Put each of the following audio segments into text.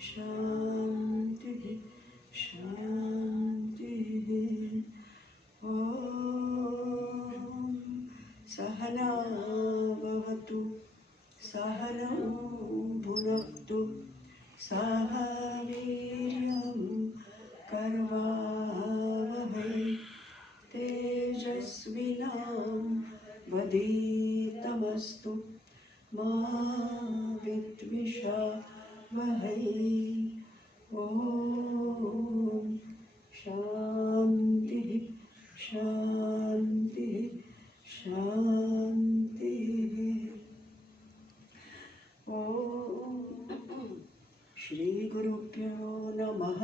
शांति शांति। ओम सहना भवतु सहनौ भुनक्तु सह वीर्यं कर्वावहै तेजस्विनावधीतमस्तु मा विद्विषावहै। ओम शांति शांति शांति। ओम श्री गुरुभ्यो नमः।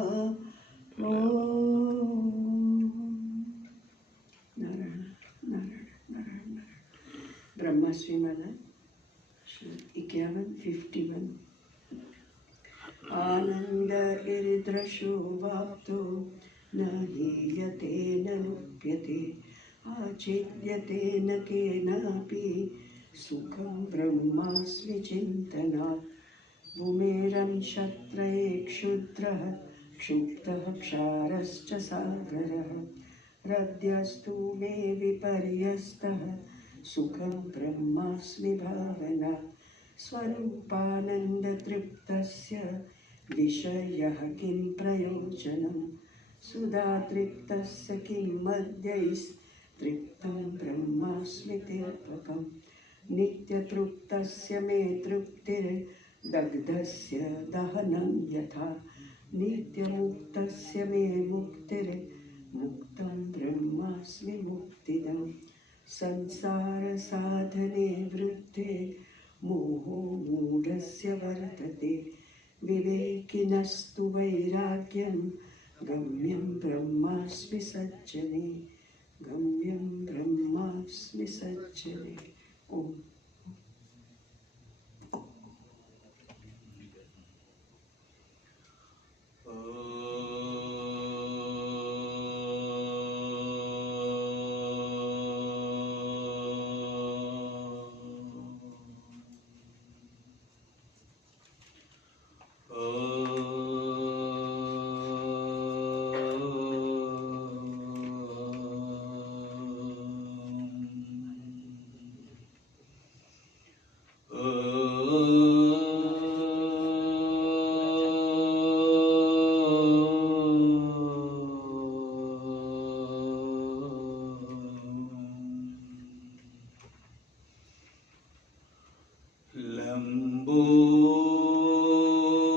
ओम नारायण नारायण नारायण। ब्रह्मश्री माला 51-51। आनंद इरिदृशो वाप्तो न हीयते न लुप्यते आचिद्यते न केनापि सुखं ब्रह्मास्मि चिन्तनात्। भूमेरं क्षत्रये क्षुद्रः क्षुब्धः क्षारश्च सागरः हृद्यस्तु मे विपर्यस्तः सुखं ब्रह्मास्मि भावना। स्वरूपानन्दतृप्तस्य विषयः किं प्रयोजनं सुधातृप्तस्य किं मद्यैस्तृप्तं ब्रह्मास्मि तीर्थकम्। नित्यतृप्तस्य मे तृप्तिर्दग्धस्य दहनं यथा नित्यमुक्तस्य मे मुक्तिर्मुक्तं ब्रह्मास्मि मुक्तिदम्। संसारसाधने वृद्धे मोहो मूढस्य वर्तते विवेकिनस्तु वैराग्यं गम्यं ब्रह्मास्मि सज्जने गम्यं ब्रह्मास्मि सज्जने। ओम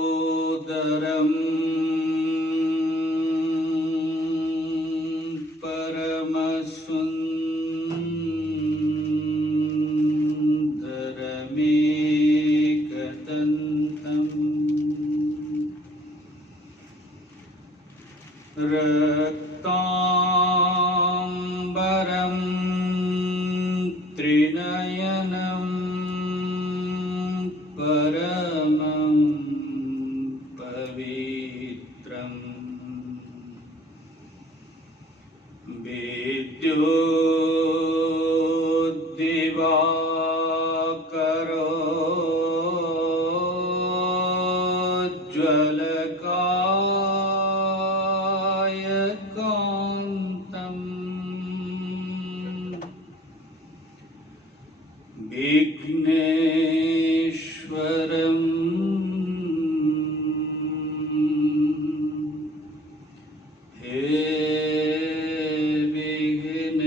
लंबोदरं परमसुन्दरमेकदन्तं रक्ताम्बरं त्रिनयनं परमं पवित्रम्। विद्योद्दिवाकरोज्ज्वलकायकान्तं विघ्नेश्वरम् हे विघ्नेश्वरं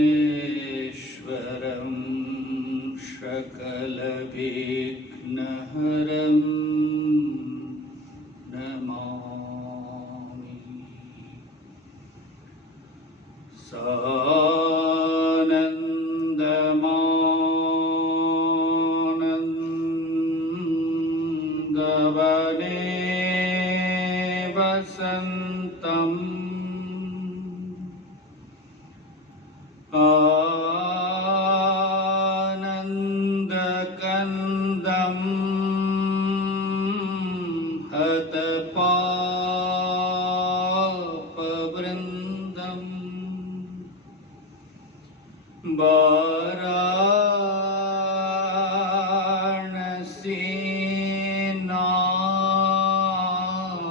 सकलविघ्नहरं नमामि। सानन्दमानन्दवने वसन्तम् आनन्दकन्दं हतपापवृन्दं वाराणसीनाथं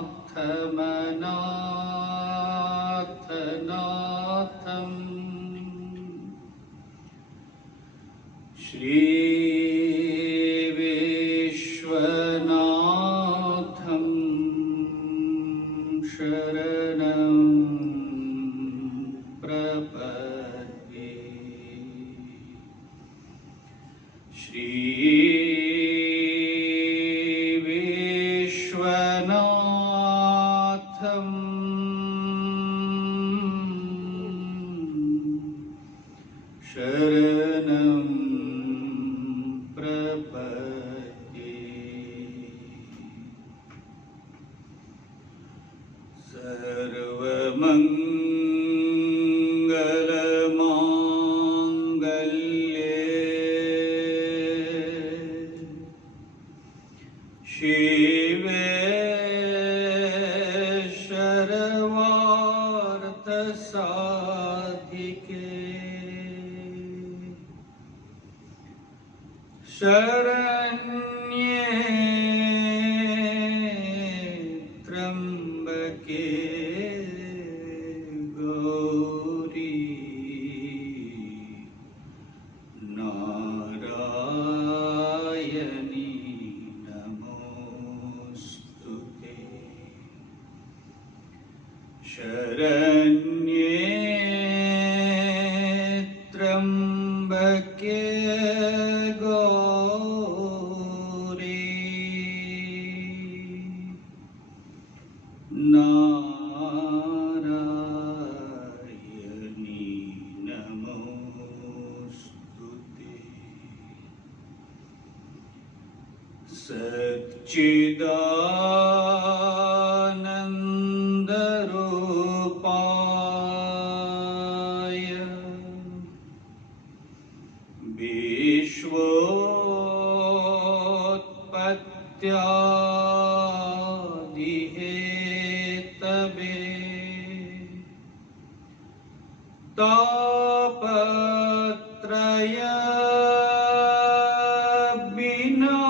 शरण्ये त्र्यंबके गौरी नारायणी नमोस्तुते। सच्चिदानंद रूपाय विश्वोत्पत्त्यादि हेतवे तापत्रय विनाशाय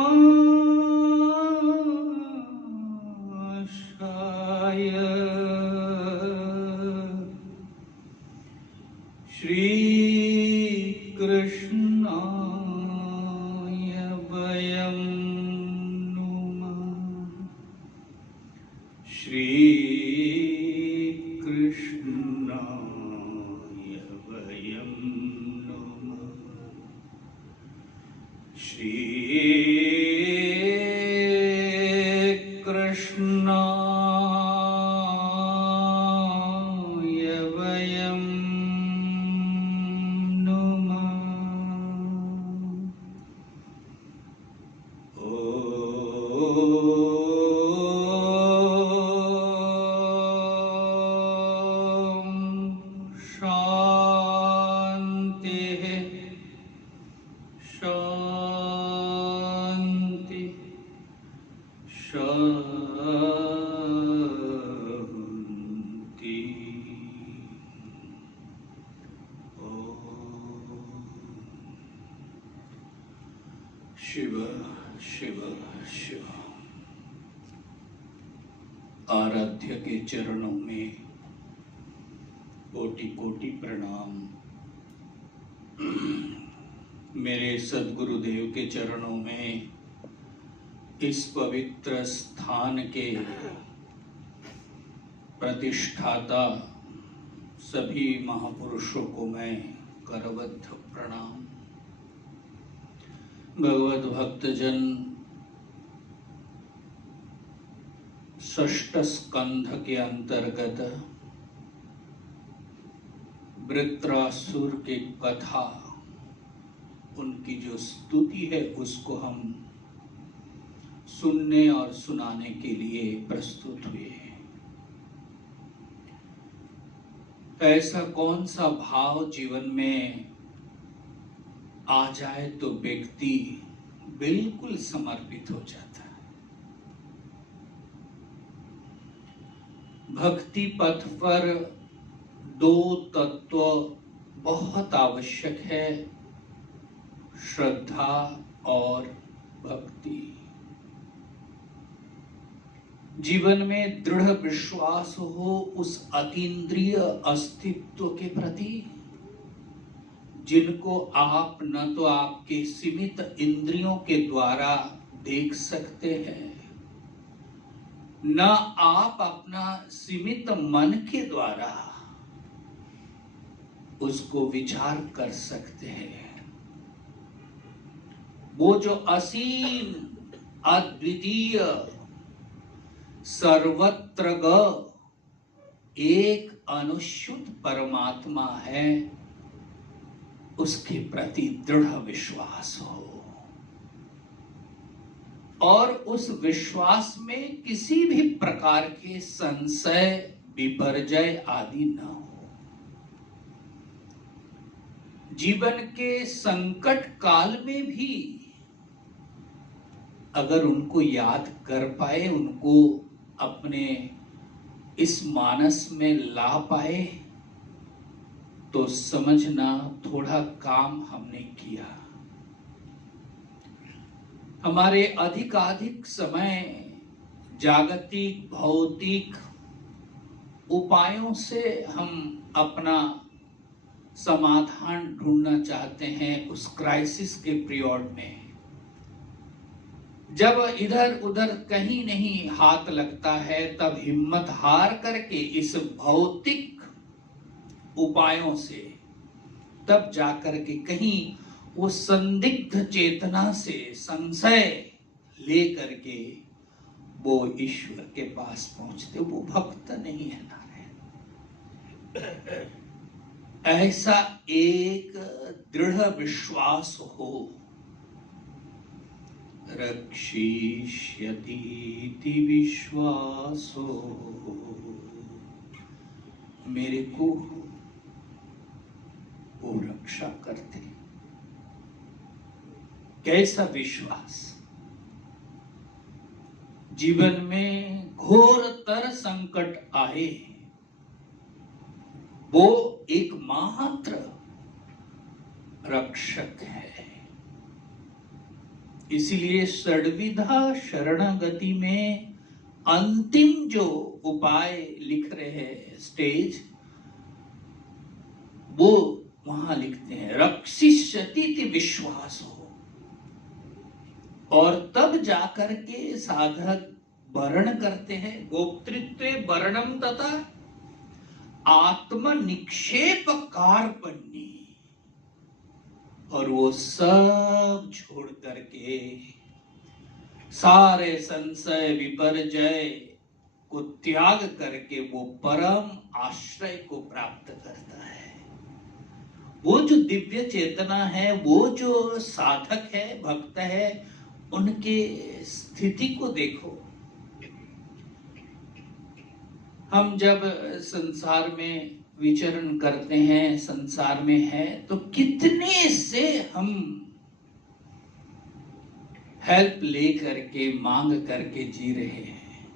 श्रीकृष्णाय वयं नुमः। श्रीकृष्णाय वयं नुमः। श्रीकृष्णाय वयं नुमः। ॐ शान्तिः शान्ति शान्ति। शिव शिव शिव। आराध्य के चरणों में कोटि कोटि प्रणाम। मेरे सद्गुरुदेव के चरणों में इस पवित्र स्थान के प्रतिष्ठाता सभी महापुरुषों को मैं करबद्ध प्रणाम। भगवत भक्तजन षष्ठ स्कंध के अंतर्गत वृत्रासुर की कथा, उनकी जो स्तुति है उसको हम सुनने और सुनाने के लिए प्रस्तुत हुए हैं। ऐसा कौन सा भाव जीवन में आ जाए तो व्यक्ति बिल्कुल समर्पित हो जाता है। भक्ति पथ पर दो तत्व बहुत आवश्यक है, श्रद्धा और भक्ति। जीवन में दृढ़ विश्वास हो उस अतीन्द्रिय अस्तित्व के प्रति, जिनको आप न तो आपके सीमित इंद्रियों के द्वारा देख सकते हैं, न आप अपना सीमित मन के द्वारा उसको विचार कर सकते हैं। वो जो असीम अद्वितीय सर्वत्र एक अनुशुद्ध परमात्मा है, उसके प्रति दृढ़ विश्वास हो और उस विश्वास में किसी भी प्रकार के संशय विपर्जय आदि न हो। जीवन के संकट काल में भी अगर उनको याद कर पाए, उनको अपने इस मानस में ला पाए, तो समझना थोड़ा काम हमने किया। हमारे अधिकाधिक समय जागतिक भौतिक उपायों से हम अपना समाधान ढूंढना चाहते हैं उस क्राइसिस के पीरियड में। जब इधर उधर कहीं नहीं हाथ लगता है, तब हिम्मत हार करके इस भौतिक उपायों से तब जाकर के कहीं वो संदिग्ध चेतना से संशय लेकर के वो ईश्वर के पास पहुंचते। वो भक्त नहीं है नारायण। ऐसा एक दृढ़ विश्वास हो, रक्षिष्यतीति विश्वासो, मेरे को वो रक्षा करते। कैसा विश्वास। जीवन में घोरतर संकट आए, वो एकमात्र रक्षक है। इसलिए षड्विधा शरणागति में अंतिम जो उपाय लिख रहे हैं स्टेज, वो वहां लिखते हैं रक्षिष्यति विश्वास हो। और तब जाकर के साधक वर्ण करते हैं गोप्तृत्व वर्णम तथा आत्म निक्षेप कार्पण्य। और वो सब छोड़ करके सारे संशय विपर्जय को त्याग करके वो परम आश्रय को प्राप्त करता है। वो जो दिव्य चेतना है, वो जो साधक है, भक्त है, उनके स्थिति को देखो। हम जब संसार में विचरण करते हैं, संसार में है, तो कितने से हम हेल्प ले करके मांग करके जी रहे हैं।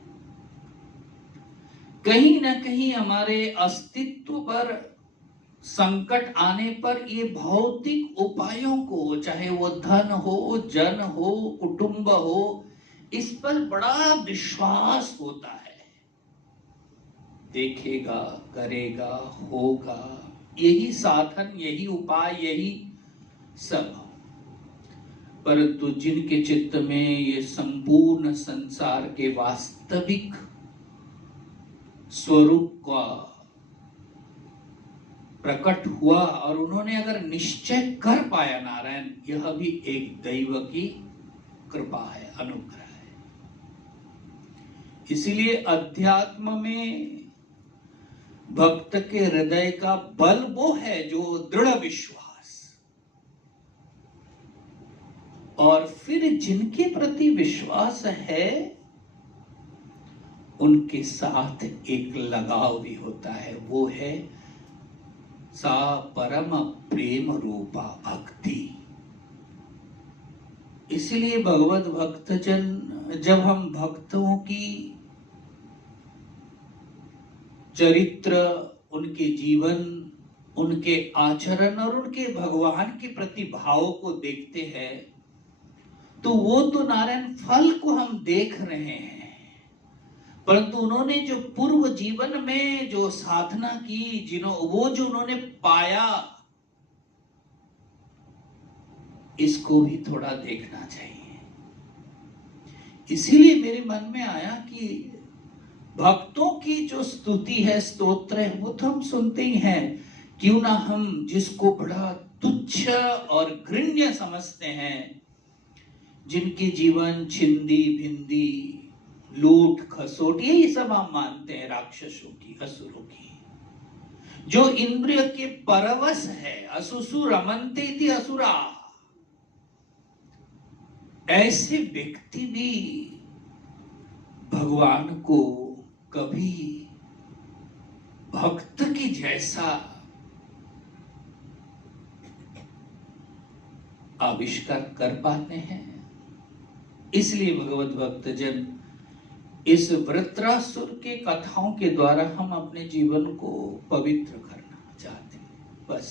कहीं ना कहीं हमारे अस्तित्व पर संकट आने पर ये भौतिक उपायों को, चाहे वो धन हो, जन हो, कुटुंब हो, इस पर बड़ा विश्वास होता है। देखेगा, करेगा, होगा, यही साधन, यही उपाय, यही सब। परंतु जिनके चित्त में ये संपूर्ण संसार के वास्तविक स्वरूप का प्रकट हुआ और उन्होंने अगर निश्चय कर पाया, नारायण, यह भी एक दैव की कृपा है, अनुग्रह है। इसलिए अध्यात्म में भक्त के हृदय का बल वो है जो दृढ़ विश्वास, और फिर जिनके प्रति विश्वास है उनके साथ एक लगाव भी होता है। वो है सा परम प्रेम रूपा भक्ति। इसलिए भगवत भक्तजन, जब हम भक्तों की चरित्र, उनके जीवन, उनके आचरण और उनके भगवान के प्रति भाव को देखते हैं, तो वो तो नारायण फल को हम देख रहे हैं, परंतु उन्होंने जो पूर्व जीवन में जो साधना की, वो जो उन्होंने पाया, इसको भी थोड़ा देखना चाहिए। इसीलिए मेरे मन में आया कि भक्तों की जो स्तुति है, स्तोत्र है, वो तो हम सुनते ही हैं। क्यों ना हम जिसको बड़ा तुच्छ और घृण्य समझते हैं, जिनके जीवन छिंदी भिंदी, लूट खसोट, यही सब हम मानते हैं, राक्षसों की, असुरों की, जो इंद्रिय के परवश है, असुसु रमन्ते इति असुरा, ऐसे व्यक्ति भी भगवान को कभी भक्त की जैसा आविष्कार कर पाते हैं। इसलिए भगवत भक्तजन, इस वृत्रासुर के कथाओं के द्वारा हम अपने जीवन को पवित्र करना चाहते हैं, बस।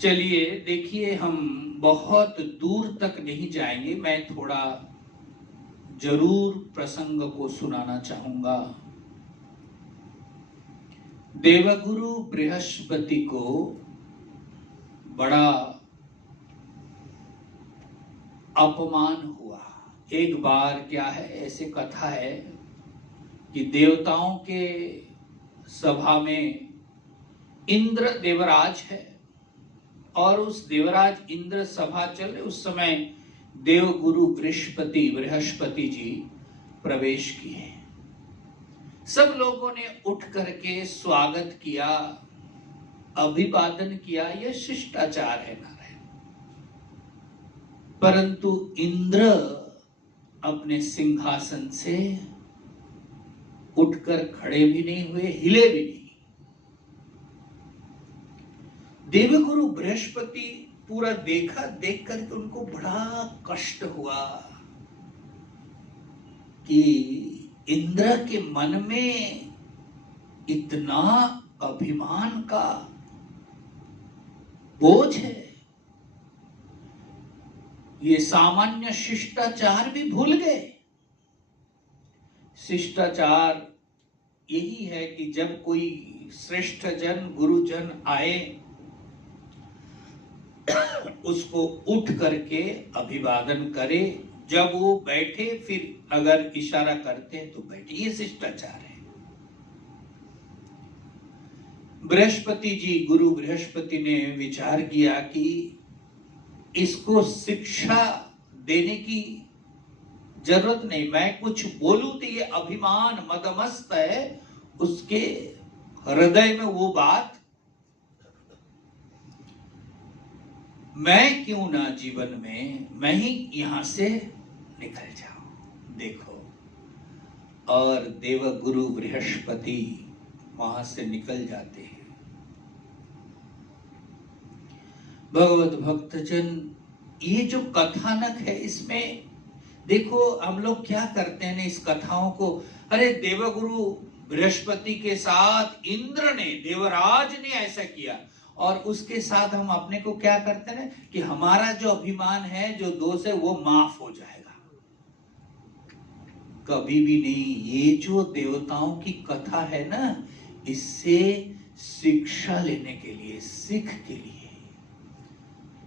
चलिए देखिए, हम बहुत दूर तक नहीं जाएंगे, मैं थोड़ा जरूर प्रसंग को सुनाना चाहूंगा। देवगुरु बृहस्पति को बड़ा अपमान हुआ। एक बार क्या है, ऐसे कथा है कि देवताओं के सभा में इंद्र देवराज है और उस देवराज इंद्र सभा चल रही, उस समय देवगुरु बृहस्पति जी प्रवेश किए। सब लोगों ने उठ करके स्वागत किया, अभिवादन किया, यह शिष्टाचार है नारायण। परंतु इंद्र अपने सिंहासन से उठकर खड़े भी नहीं हुए, हिले भी नहीं। देवगुरु बृहस्पति पूरा देखा, देख करके उनको बड़ा कष्ट हुआ कि इंद्र के मन में इतना अभिमान का बोझ है, ये सामान्य शिष्टाचार भी भूल गए। शिष्टाचार यही है कि जब कोई श्रेष्ठ जन, गुरुजन आए, उसको उठ करके अभिवादन करे, जब वो बैठे फिर अगर इशारा करते हैं तो बैठे, ये शिष्टाचार है। बृहस्पति जी, गुरु बृहस्पति ने विचार किया कि इसको शिक्षा देने की जरूरत नहीं, मैं कुछ बोलूं तो ये अभिमान मदमस्त है, उसके हृदय में वो बात मैं क्यों ना जीवन में मैं ही यहां से निकल जाऊं। देखो, और देवगुरु बृहस्पति वहां से निकल जाते हैं। भगवत भक्तजन, ये जो कथानक है इसमें देखो हम लोग क्या करते हैं इस कथाओं को, अरे देवगुरु बृहस्पति के साथ इंद्र ने, देवराज ने ऐसा किया, और उसके साथ हम अपने को क्या करते हैं कि हमारा जो अभिमान है, जो दोष है, वो माफ हो जाएगा। कभी भी नहीं। ये जो देवताओं की कथा है ना, इससे शिक्षा लेने के लिए, सीख के लिए,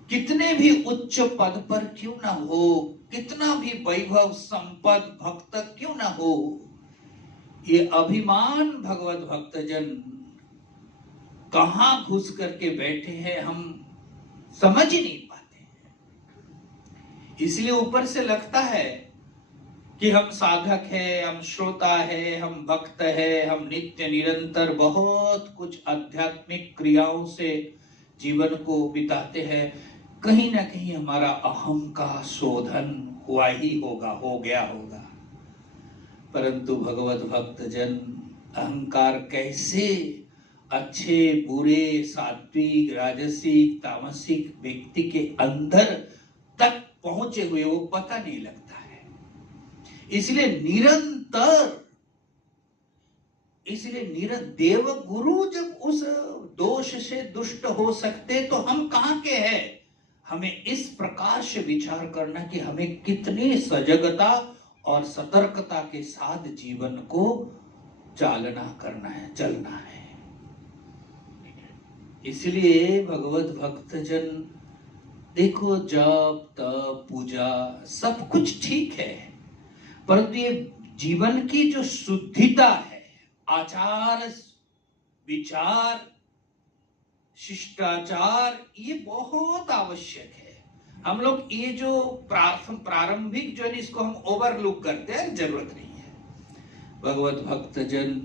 कितने भी उच्च पद पर क्यों ना हो, कितना भी वैभव संपद भक्त क्यों ना हो, ये अभिमान भगवत भक्तजन कहां घुस करके बैठे हैं, हम समझ ही नहीं पाते। इसलिए ऊपर से लगता है कि हम साधक है, हम श्रोता है, हम भक्त है, हम नित्य निरंतर बहुत कुछ आध्यात्मिक क्रियाओं से जीवन को बिताते हैं। कहीं ना कहीं हमारा अहम का शोधन हुआ ही होगा, हो गया होगा। परंतु भगवत भक्तजन, अहंकार कैसे अच्छे बुरे, सात्विक, राजसिक, तामसिक व्यक्ति के अंदर तक पहुंचे हुए, वो पता नहीं लगता है। इसलिए देव गुरु जब उस दोष से दुष्ट हो सकते, तो हम कहां के हैं। हमें इस प्रकार से विचार करना कि हमें कितनी सजगता और सतर्कता के साथ जीवन को चालना करना है, चलना है। इसलिए भगवत भक्तजन देखो, जप तप पूजा सब कुछ ठीक है, परंतु ये जीवन की जो शुद्धिता है, आचार विचार शिष्टाचार, ये बहुत आवश्यक है। हम लोग ये जो प्रारंभिक जो है इसको हम ओवरलुक करते हैं, जरूरत नहीं है। भगवत भक्तजन,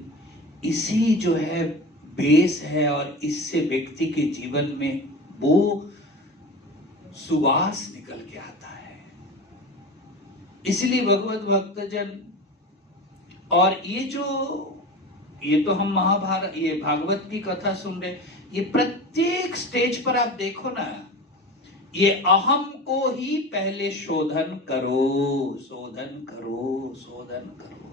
इसी जो है बेस है, और इससे व्यक्ति के जीवन में वो सुवास निकल के आता है। इसलिए भगवत भक्तजन, और ये तो हम महाभारत, ये भागवत की कथा सुन रहे, ये प्रत्येक स्टेज पर आप देखो ना, ये अहम को ही पहले शोधन करो, शोधन करो, शोधन करो।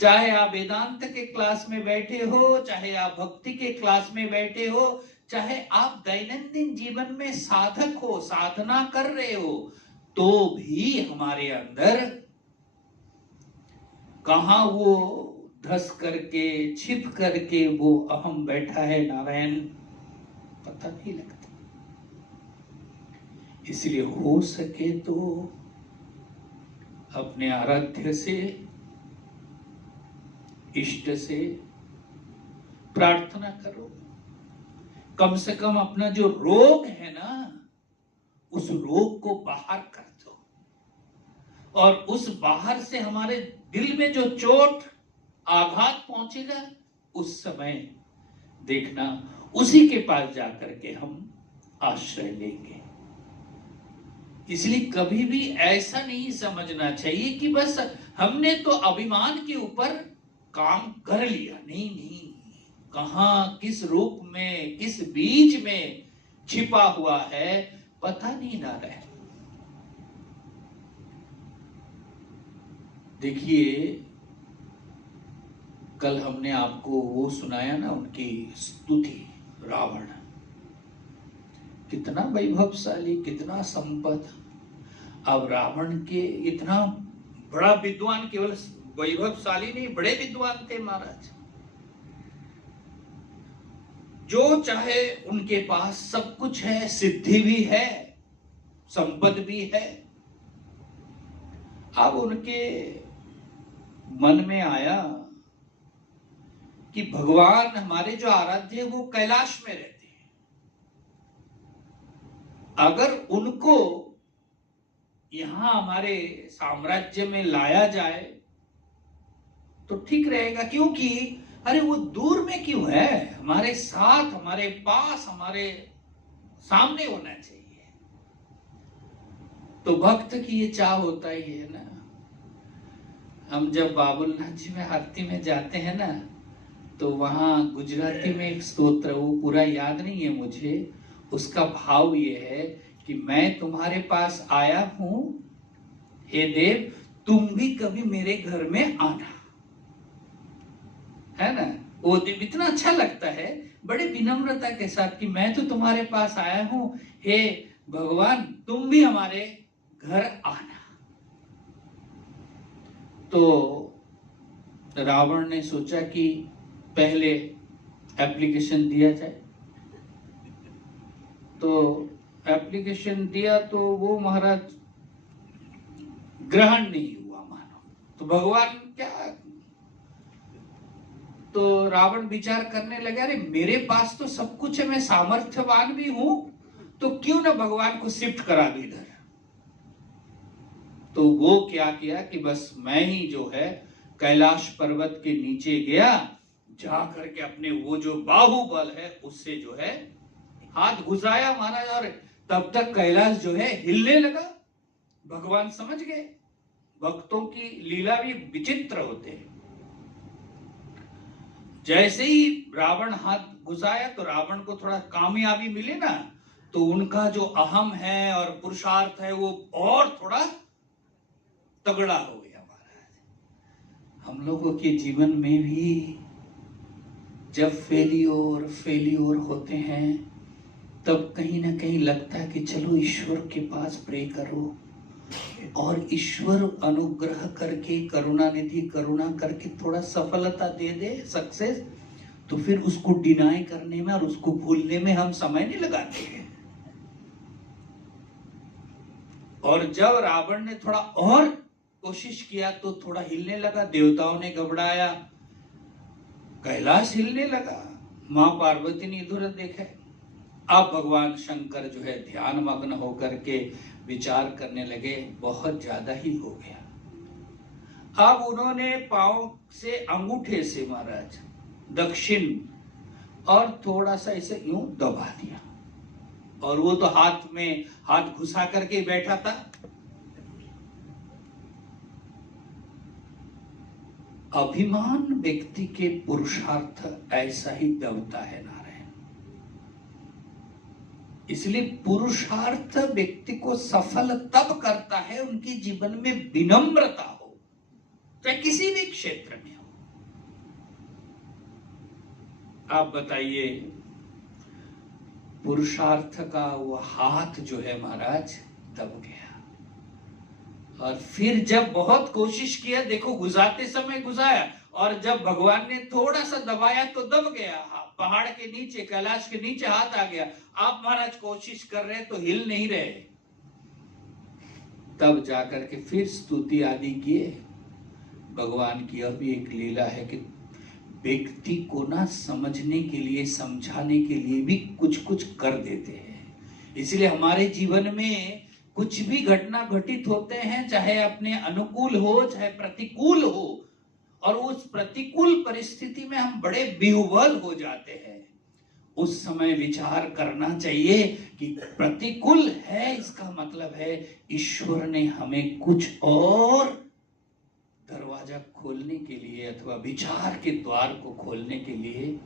चाहे आप वेदांत के क्लास में बैठे हो, चाहे आप भक्ति के क्लास में बैठे हो, चाहे आप दैनंदिन जीवन में साधक हो, साधना कर रहे हो, तो भी हमारे अंदर कहां वो धस करके, छिप करके वो अहम बैठा है नारायण, पता नहीं लगता। इसलिए हो सके तो अपने आराध्य से, इष्ट से प्रार्थना करो, कम से कम अपना जो रोग है ना, उस रोग को बाहर कर दो, और उस बाहर से हमारे दिल में जो चोट आघात पहुंचेगा, उस समय देखना उसी के पास जाकर के हम आश्रय लेंगे। इसलिए कभी भी ऐसा नहीं समझना चाहिए कि बस हमने तो अभिमान के ऊपर काम कर लिया। नहीं नहीं, कहां किस रूप में, किस बीज में छिपा हुआ है पता नहीं ना रहे। देखिए, कल हमने आपको वो सुनाया ना, उनकी स्तुति, रावण कितना वैभवशाली, कितना संपन्न। अब रावण के इतना बड़ा विद्वान, केवल वैभवशाली नहीं, बड़े विद्वान थे महाराज। जो चाहे उनके पास सब कुछ है, सिद्धि भी है, संपत्ति भी है। अब उनके मन में आया कि भगवान हमारे जो आराध्य वो कैलाश में रहते हैं, अगर उनको यहां हमारे साम्राज्य में लाया जाए तो ठीक रहेगा। क्योंकि अरे वो दूर में क्यों है, हमारे साथ, हमारे पास, हमारे सामने होना चाहिए। तो भक्त की ये चाह होता ही है ना। हम जब बाबुलनाथ जी में आरती में जाते हैं ना, तो वहां गुजराती में एक स्तोत्र, वो पूरा याद नहीं है मुझे, उसका भाव ये है कि मैं तुम्हारे पास आया हूं, हे देव, तुम भी कभी मेरे घर में आना, है ना। वो इतना अच्छा लगता है, बड़े विनम्रता के साथ, कि मैं तो तुम्हारे पास आया हूं, हे भगवान तुम भी हमारे घर आना। तो रावण ने सोचा कि पहले एप्लीकेशन दिया जाए। तो एप्लीकेशन दिया तो वो महाराज ग्रहण नहीं हुआ मानो। तो भगवान क्या, तो रावण विचार करने लगा, अरे मेरे पास तो सब कुछ है, मैं सामर्थ्यवान भी हूं, तो क्यों ना भगवान को शिफ्ट करा दूं इधर। तो वो क्या किया कि बस मैं ही जो है कैलाश पर्वत के नीचे गया, जा करके अपने वो जो बाहुबल है उससे जो है हाथ घुसाया महाराज, और तब तक कैलाश जो है हिलने लगा। भगवान समझ गए, भक्तों की लीला भी विचित्र होते हैं। जैसे ही रावण हाथ घुसाया तो रावण को थोड़ा कामयाबी मिली ना, तो उनका जो अहम है और पुरुषार्थ है वो और थोड़ा तगड़ा हो गया महाराज। हम लोगों के जीवन में भी जब फेलियोर होते हैं, तब कहीं ना कहीं लगता है कि चलो ईश्वर के पास प्रे करो, और ईश्वर अनुग्रह करके, करुणा निधि करुणा करके थोड़ा सफलता दे दे, सक्सेस, तो फिर उसको डिनाई करने में और उसको भूलने में हम समय नहीं लगाते हैं। और जब रावण ने थोड़ा और कोशिश किया तो थोड़ा हिलने लगा, देवताओं ने घबराया, कैलाश हिलने लगा, मां पार्वती ने इधर देखा। अब भगवान शंकर जो है ध्यान मग्न होकर के विचार करने लगे, बहुत ज्यादा ही हो गया। अब उन्होंने पांव से, अंगूठे से महाराज दक्षिण और थोड़ा सा इसे यूं दबा दिया, और वो तो हाथ में हाथ घुसा करके बैठा था। अभिमान व्यक्ति के पुरुषार्थ ऐसा ही दबता है नारायण। इसलिए पुरुषार्थ व्यक्ति को सफल तब करता है उनके जीवन में विनम्रता हो, चाहे किसी भी क्षेत्र में हो। आप बताइए, पुरुषार्थ का वो हाथ जो है महाराज दब गया, और फिर जब बहुत कोशिश किया, देखो घुसाते समय घुसाया, और जब भगवान ने थोड़ा सा दबाया तो दब गया। पहाड़ के नीचे, कैलाश के नीचे हाथ आ गया। आप महाराज कोशिश कर रहे हैं तो हिल नहीं रहे। तब जाकर के फिर स्तुति आदि किए। भगवान की यह भी एक लीला है कि व्यक्ति को ना समझने के लिए, समझाने के लिए भी कुछ कुछ कर देते हैं। इसलिए हमारे जीवन में कुछ भी घटना घटित होते हैं, चाहे अपने अनुकूल हो चाहे प्रतिकूल हो, और उस प्रतिकूल परिस्थिति में हम बड़े विह्वल हो जाते हैं। उस समय विचार करना चाहिए कि प्रतिकूल है, इसका मतलब है ईश्वर ने हमें कुछ और दरवाजा खोलने के लिए अथवा विचार के द्वार को खोलने के लिए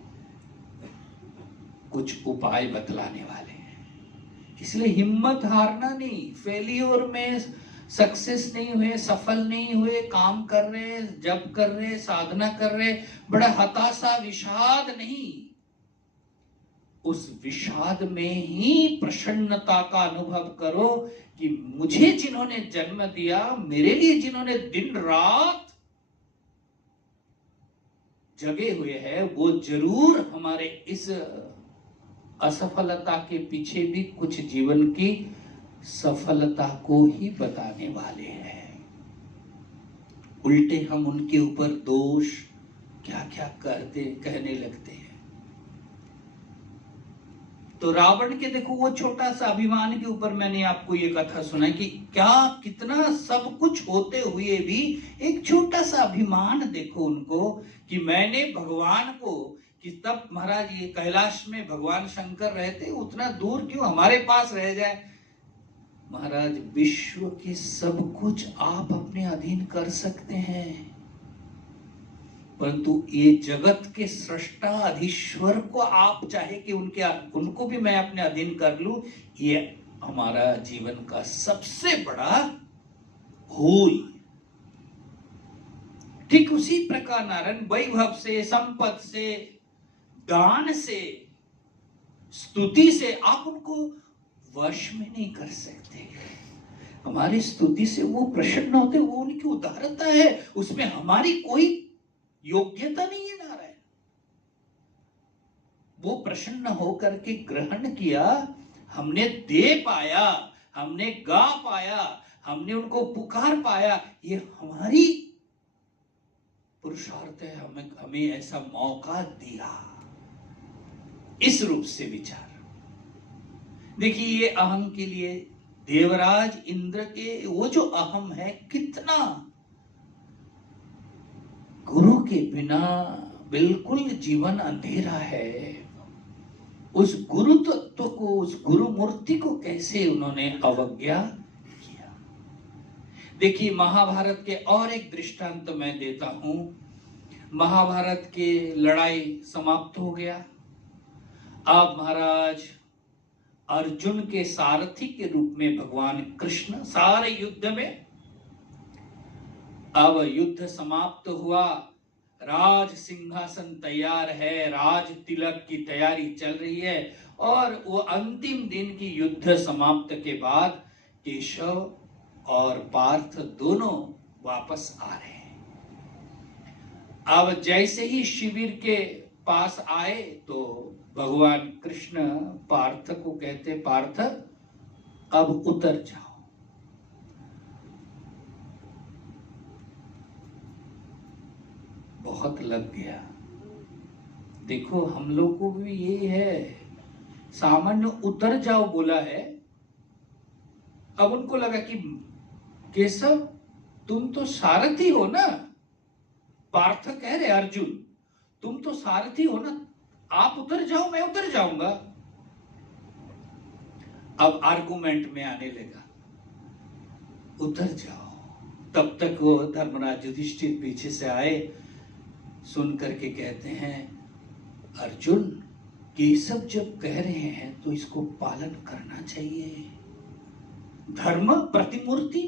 कुछ उपाय बतलाने वाले हैं। इसलिए हिम्मत हारना नहीं। फेलियर में सक्सेस नहीं हुए, सफल नहीं हुए, काम कर रहे, जप कर रहे, साधना कर रहे, बड़ा हताशा विषाद नहीं, उस विषाद में ही प्रसन्नता का अनुभव करो कि मुझे जिन्होंने जन्म दिया, मेरे लिए जिन्होंने दिन रात जगे हुए हैं, वो जरूर हमारे इस असफलता के पीछे भी कुछ जीवन की सफलता को ही बताने वाले हैं। उल्टे हम उनके ऊपर दोष क्या क्या कहने लगते हैं। तो रावण के देखो वो छोटा सा अभिमान के ऊपर मैंने आपको ये कथा सुनाई कि क्या कितना सब कुछ होते हुए भी एक छोटा सा अभिमान देखो उनको कि मैंने भगवान को, कि तब महाराज ये कैलाश में भगवान शंकर रहते, उतना दूर क्यों हमारे पास रह जाए। महाराज विश्व के सब कुछ आप अपने अधीन कर सकते हैं, परंतु ये जगत के सृष्टा अधीश्वर को आप चाहे कि उनको भी मैं अपने अधीन कर लूं, ये हमारा जीवन का सबसे बड़ा भूल। ठीक उसी प्रकार नारायण वैभव से, संपत्ति से, दान से, स्तुति से आप उनको वश में नहीं कर सकते। हमारी स्तुति से वो प्रसन्न होते, वो उनकी उदारता है, उसमें हमारी कोई योग्यता नहीं है नारायण। वो प्रसन्न होकर के ग्रहण किया, हमने दे पाया, हमने गा पाया, हमने उनको पुकार पाया, ये हमारी पुरुषार्थ है, हमें ऐसा मौका दिया। इस रूप से विचार देखिए, ये अहम के लिए देवराज इंद्र के वो जो अहम है, कितना गुरु के बिना बिल्कुल जीवन अंधेरा है। उस गुरु तत्व को, उस गुरु मूर्ति को कैसे उन्होंने अवज्ञा किया। देखिए महाभारत के और एक दृष्टांत मैं देता हूं। महाभारत की लड़ाई समाप्त हो गया। अब महाराज अर्जुन के सारथी के रूप में भगवान कृष्ण सारे युद्ध में, अब युद्ध समाप्त हुआ, राज सिंहासन तैयार है, राज तिलक की तैयारी चल रही है, और वो अंतिम दिन की युद्ध समाप्त के बाद केशव और पार्थ दोनों वापस आ रहे हैं। अब जैसे ही शिविर के पास आए तो भगवान कृष्ण पार्थ को कहते, पार्थ अब उतर जाओ। बहुत लग गया। देखो हम लोग को भी ये है, सामान्य उतर जाओ बोला है। अब उनको लगा कि केशव तुम तो सारथी हो ना। पार्थ कह रहे अर्जुन तुम तो सारथी हो ना, आप उतर जाओ मैं उतर जाऊंगा। अब आर्गुमेंट में आने लगा, उतर जाओ। तब तक वो धर्मराज युधिष्ठिर पीछे से आए, सुन करके कहते हैं अर्जुन केशव जब कह रहे हैं तो इसको पालन करना चाहिए, धर्म प्रतिमूर्ति।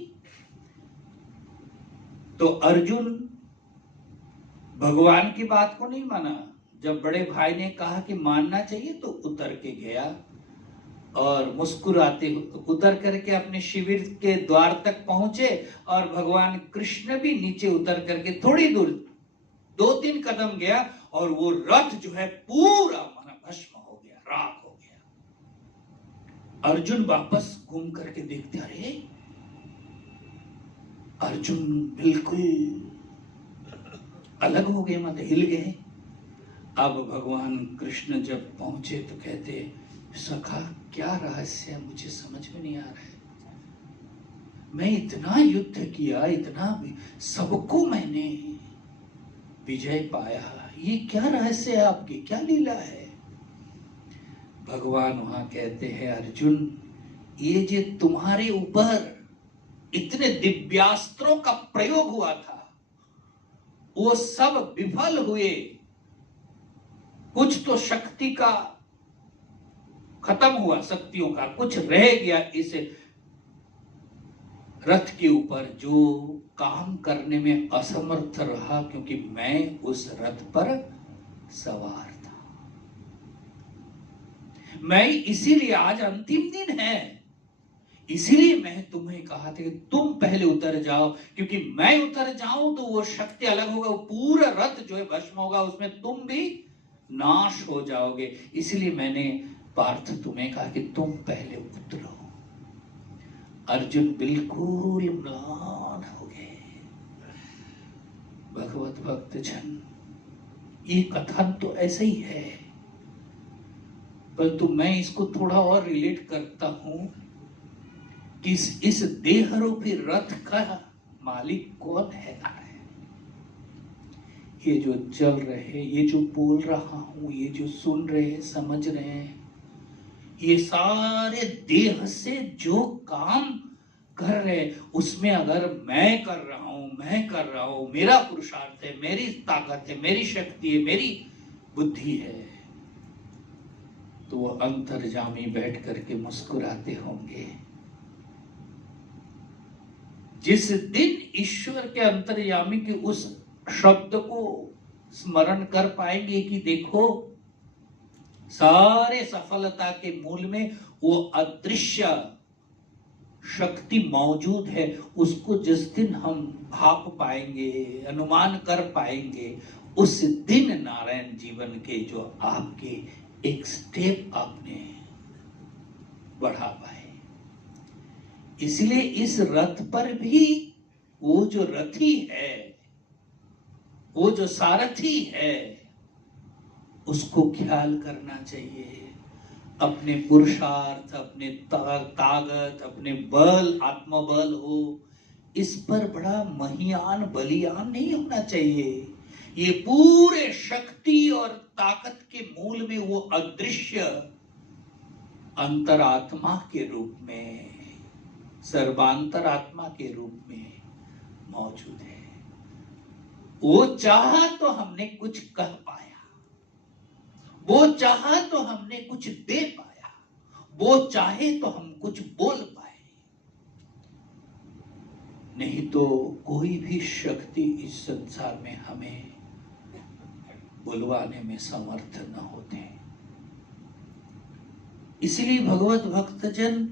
तो अर्जुन भगवान की बात को नहीं माना। जब बड़े भाई ने कहा कि मानना चाहिए तो उतर के गया, और मुस्कुराते उतर करके अपने शिविर के द्वार तक पहुंचे, और भगवान कृष्ण भी नीचे उतर करके थोड़ी दूर 2-3 कदम गया, और वो रथ जो है पूरा भस्म हो गया, राख हो गया। अर्जुन वापस घूम करके देखते, अरे अर्जुन बिल्कुल अलग हो गए, मत हिल गए। अब भगवान कृष्ण जब पहुंचे तो कहते, सखा क्या रहस्य है, मुझे समझ में नहीं आ रहा है। मैं इतना युद्ध किया, इतना सबको मैंने विजय पाया, ये क्या रहस्य है आपकी, क्या लीला है। भगवान वहां कहते हैं, अर्जुन ये जो तुम्हारे ऊपर इतने दिव्यास्त्रों का प्रयोग हुआ था वो सब विफल हुए, कुछ तो शक्ति का खत्म हुआ, शक्तियों का कुछ रह गया इस रथ के ऊपर जो काम करने में असमर्थ रहा, क्योंकि मैं उस रथ पर सवार था। मैं इसीलिए आज अंतिम दिन है, इसीलिए मैं तुम्हें कहा था कि तुम पहले उतर जाओ, क्योंकि मैं उतर जाऊं तो वो शक्ति अलग होगा, वो पूरा रथ जो है भस्म होगा, उसमें तुम भी नाश हो जाओगे। इसलिए मैंने पार्थ तुम्हें कहा कि तुम पहले उतरो। अर्जुन बिल्कुल म्लान हो गए। भगवत भक्त जन, ये कथन तो ऐसे ही है, परंतु मैं इसको थोड़ा और रिलेट करता हूं कि इस देह रूपी रथ का मालिक कौन है। ये जो चल रहे, ये जो बोल रहा हूं, ये जो सुन रहे, समझ रहे हैं, ये सारे देह से जो काम कर रहे, उसमें अगर मैं कर रहा हूं, मेरा पुरुषार्थ है, मेरी ताकत है, मेरी शक्ति है, मेरी बुद्धि है, तो वो अंतर्यामी बैठ करके मुस्कुराते होंगे। जिस दिन ईश्वर के अंतर्यामी के उस शब्द को स्मरण कर पाएंगे कि देखो सारे सफलता के मूल में वो अदृश्य शक्ति मौजूद है, उसको जिस दिन हम भाप पाएंगे, अनुमान कर पाएंगे, उस दिन नारायण जीवन के जो आपके एक स्टेप आपने बढ़ा पाए। इसलिए इस रथ पर भी वो जो रथी है, वो जो सारथी है, उसको ख्याल करना चाहिए। अपने पुरुषार्थ, अपने ताकत, अपने बल, आत्मबल हो, इस पर बड़ा महियान बलियान नहीं होना चाहिए। ये पूरे शक्ति और ताकत के मूल में वो अदृश्य अंतरात्मा के रूप में, सर्वांतरात्मा के रूप में मौजूद है। वो चाहा तो हमने कुछ कह पाया, वो चाहा तो हमने कुछ दे पाया, वो चाहे तो हम कुछ बोल पाए, नहीं तो कोई भी शक्ति इस संसार में हमें बुलवाने में समर्थ न होते। इसलिए भगवत भक्तजन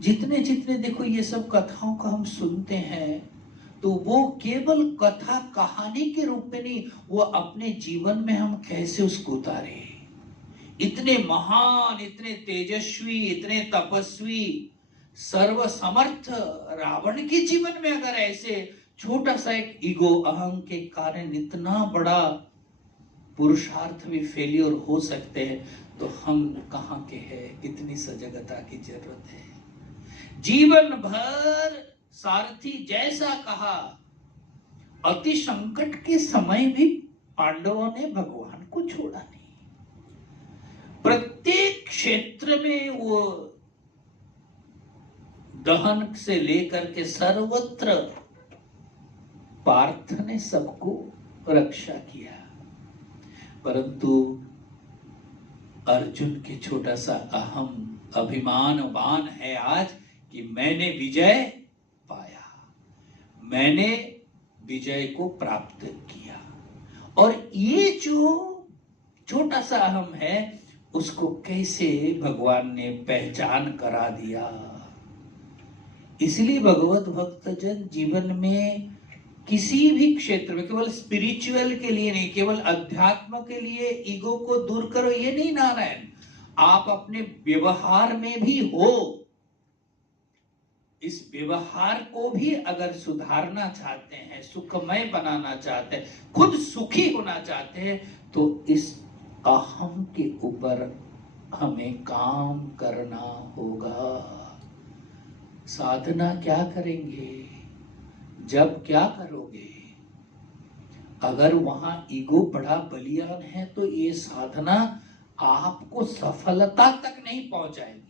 जितने जितने देखो ये सब कथाओं का हम सुनते हैं, तो वो केवल कथा कहानी के रूप में नहीं, वो अपने जीवन में हम कैसे उसको उतारे। इतने महान, इतने तेजस्वी, इतने तपस्वी, सर्वसमर्थ रावण के जीवन में अगर ऐसे छोटा सा एक ईगो, अहम के कारण इतना बड़ा पुरुषार्थ भी फेलियर हो सकते हैं, तो हम कहां के हैं। कितनी सजगता की जरूरत है। जीवन भर सारथी जैसा कहा, अति संकट के समय भी पांडवों ने भगवान को छोड़ा नहीं। प्रत्येक क्षेत्र में वो दहन से लेकर के सर्वत्र पार्थ ने सबको रक्षा किया, परंतु अर्जुन के छोटा सा अहम अभिमानवान है आज कि मैंने विजय पाया, मैंने विजय को प्राप्त किया। और ये जो छोटा सा अहम है, उसको कैसे भगवान ने पहचान करा दिया। इसलिए भगवत भक्तजन जीवन में किसी भी क्षेत्र में, केवल स्पिरिचुअल के लिए नहीं, केवल अध्यात्म के लिए ईगो को दूर करो, ये नहीं नारायण, आप अपने व्यवहार में भी हो। इस व्यवहार को भी अगर सुधारना चाहते हैं, सुखमय बनाना चाहते हैं, खुद सुखी होना चाहते हैं, तो इस अहम के ऊपर हमें काम करना होगा। साधना क्या करेंगे, जब क्या करोगे? अगर वहां ईगो बड़ा बलियान है तो ये साधना आपको सफलता तक नहीं पहुंचाएगी।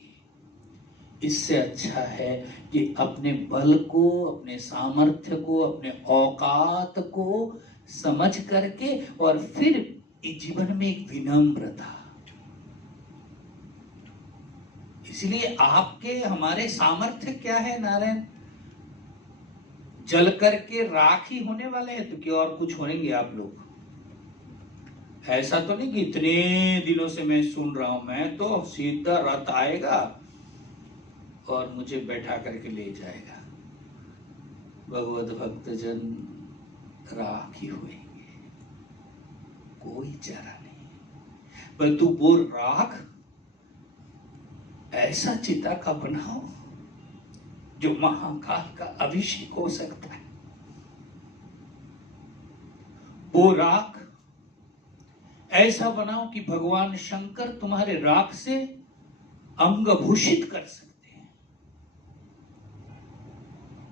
इससे अच्छा है कि अपने बल को, अपने सामर्थ्य को, अपने औकात को समझ करके और फिर इस जीवन में एक विनम्रता। इसलिए आपके हमारे सामर्थ्य क्या है नारायण? जल करके राख ही होने वाले हैं, तो क्या और कुछ होंगे आप लोग? ऐसा तो नहीं कि इतने दिनों से मैं सुन रहा हूं, मैं तो सीधा रथ आएगा और मुझे बैठा करके ले जाएगा। भगवत भक्तजन राख ही होंगे, कोई चारा नहीं। परंतु वो राख ऐसा चिता का बनाओ जो महाकाल का अभिषेक हो सकता है। वो राख ऐसा बनाओ कि भगवान शंकर तुम्हारे राख से अंगभूषित कर सकते हैं।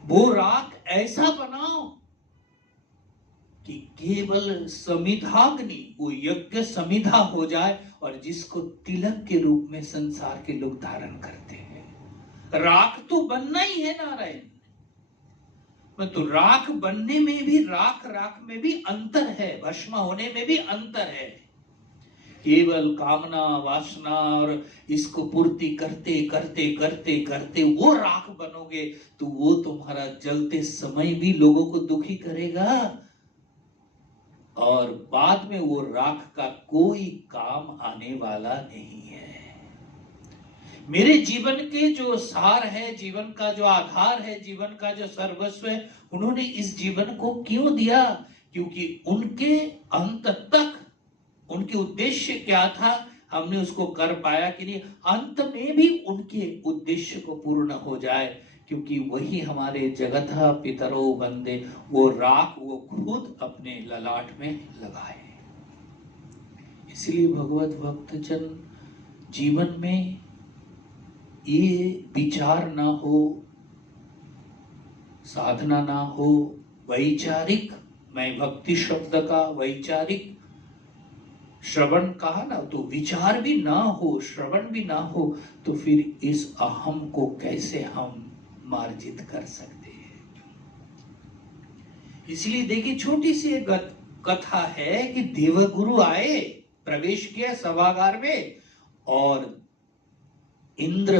वो राख ऐसा बनाओ कि केवल समिधाग्नि, वो यज्ञ समिधा हो जाए और जिसको तिलक के रूप में संसार के लोग धारण करते हैं। राख तो बनना ही है नारायण, तो राख बनने में भी, राख में भी अंतर है, भस्म होने में भी अंतर है। केवल कामना वासना और इसको पूर्ति करते करते करते करते वो राख बनोगे तो वो तुम्हारा जलते समय भी लोगों को दुखी करेगा और बाद में वो राख का कोई काम आने वाला नहीं है। मेरे जीवन के जो सार है, जीवन का जो आधार है, जीवन का जो सर्वस्व है, उन्होंने इस जीवन को क्यों दिया? क्योंकि उनके अंत तक उनके उद्देश्य क्या था, हमने उसको कर पाया कि नहीं, अंत में भी उनके उद्देश्य को पूर्ण हो जाए। क्योंकि वही हमारे जगतः पितरो बंदे, वो राख वो खुद अपने ललाट में लगाए। इसलिए भगवत भक्तजन जीवन में ये विचार ना हो, साधना ना हो, वैचारिक, मैं भक्ति शब्द का वैचारिक श्रवण कहा ना, तो विचार भी ना हो, श्रवण भी ना हो, तो फिर इस अहम को कैसे हम मार्जित कर सकते हैं? इसलिए देखिए, छोटी सी एक कथा है कि देवगुरु आए, प्रवेश किया सभागार में और इंद्र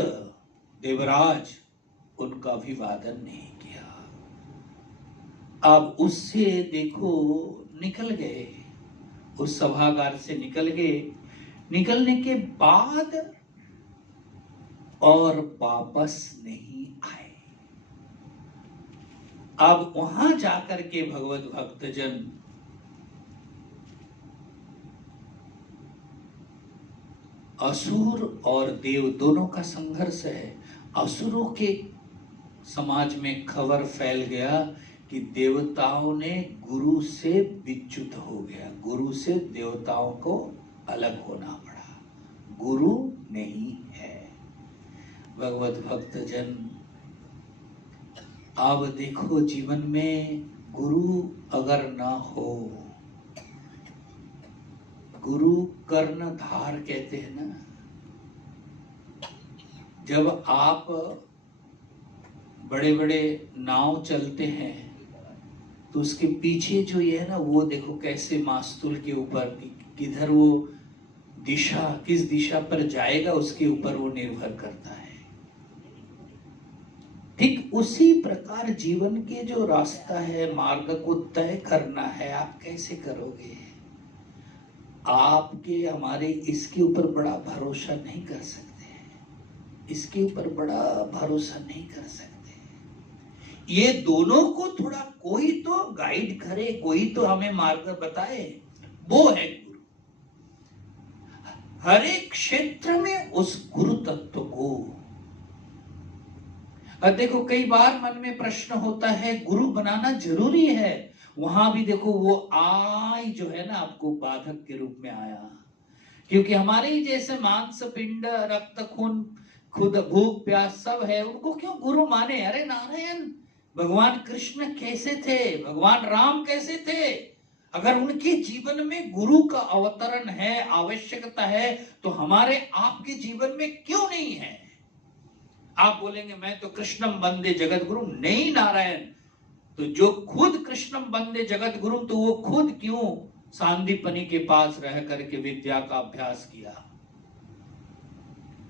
देवराज उनका अभिवादन नहीं किया। अब उससे देखो निकल गए, उस सभागार से निकल गए, निकलने के बाद और वापस नहीं आए। अब वहां जाकर के भगवत भक्तजन असुर और देव दोनों का संघर्ष है। असुरों के समाज में खबर फैल गया कि देवताओं ने गुरु से विच्युत हो गया, गुरु से देवताओं को अलग होना पड़ा, गुरु नहीं है। भगवत भक्तजन अब देखो, जीवन में गुरु अगर ना हो, गुरु कर्णधार कहते हैं ना, जब आप बड़े बड़े नाव चलते हैं तो उसके पीछे जो ये है ना, वो देखो कैसे मास्तूल के ऊपर किधर वो दिशा, किस दिशा पर जाएगा उसके ऊपर वो निर्भर करता है। ठीक उसी प्रकार जीवन के जो रास्ता है, मार्ग को तय करना है, आप कैसे करोगे? आपके हमारे इसके ऊपर बड़ा भरोसा नहीं कर सकते, इसके ऊपर बड़ा भरोसा नहीं कर सकते। ये दोनों को थोड़ा कोई तो गाइड करे, कोई तो हमें मार्ग बताए, वो है गुरु। हर एक क्षेत्र में उस गुरु तत्व को अब देखो कई बार मन में प्रश्न होता है गुरु बनाना जरूरी है, वहां भी देखो वो आई जो है ना आपको बाधक के रूप में आया, क्योंकि हमारे ही जैसे मांस पिंड रक्त खून खुद भूख प्यास सब है, उनको क्यों गुरु माने? अरे नारायण, भगवान कृष्ण कैसे थे, भगवान राम कैसे थे? अगर उनके जीवन में गुरु का अवतरण है, आवश्यकता है, तो हमारे आपके जीवन में क्यों नहीं है? आप बोलेंगे मैं तो कृष्णम वंदे जगत गुरु, नहीं नारायण, तो जो खुद कृष्णम वंदे जगत गुरु, तो वो खुद क्यों सांदीपनि के पास रह करके विद्या का अभ्यास किया?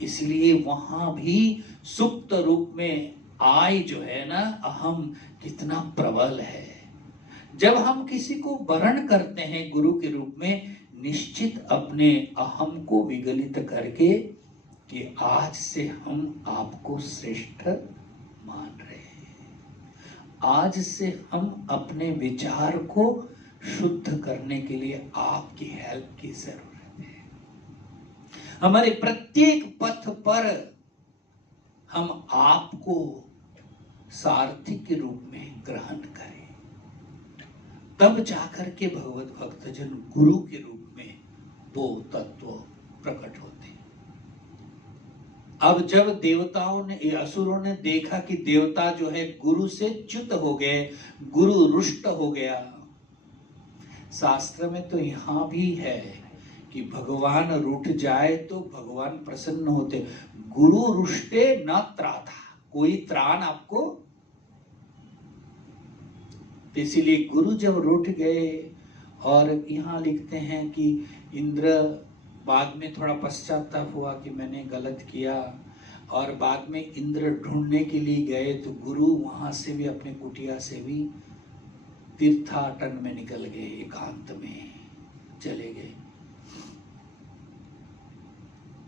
इसलिए वहां भी सुप्त रूप में आई जो है ना अहम कितना प्रबल है। जब हम किसी को वरण करते हैं गुरु के रूप में, निश्चित अपने अहम को विगलित करके कि आज से हम आपको श्रेष्ठ मान रहे हैं, आज से हम अपने विचार को शुद्ध करने के लिए आपकी हेल्प की जरूरत है। हमारे प्रत्येक पथ पर हम आपको सारथी के रूप में ग्रहण करें, तब जाकर के भगवत भक्तजन गुरु के रूप में वो तत्व प्रकट होते हैं। अब जब देवताओं ने, असुरों ने देखा कि देवता जो है गुरु से च्युत हो गए, गुरु रुष्ट हो गया, शास्त्र में तो यहां भी है कि भगवान रूठ जाए तो भगवान प्रसन्न होते, गुरु रुष्टे न त्राता, कोई त्राण आपको। इसीलिए गुरु जब रूठ गए, और यहाँ लिखते हैं कि इंद्र बाद में थोड़ा पश्चाताप हुआ कि मैंने गलत किया, और बाद में इंद्र ढूंढने के लिए गए तो गुरु वहां से भी अपने कुटिया से भी तीर्थाटन में निकल गए, एकांत में चले गए।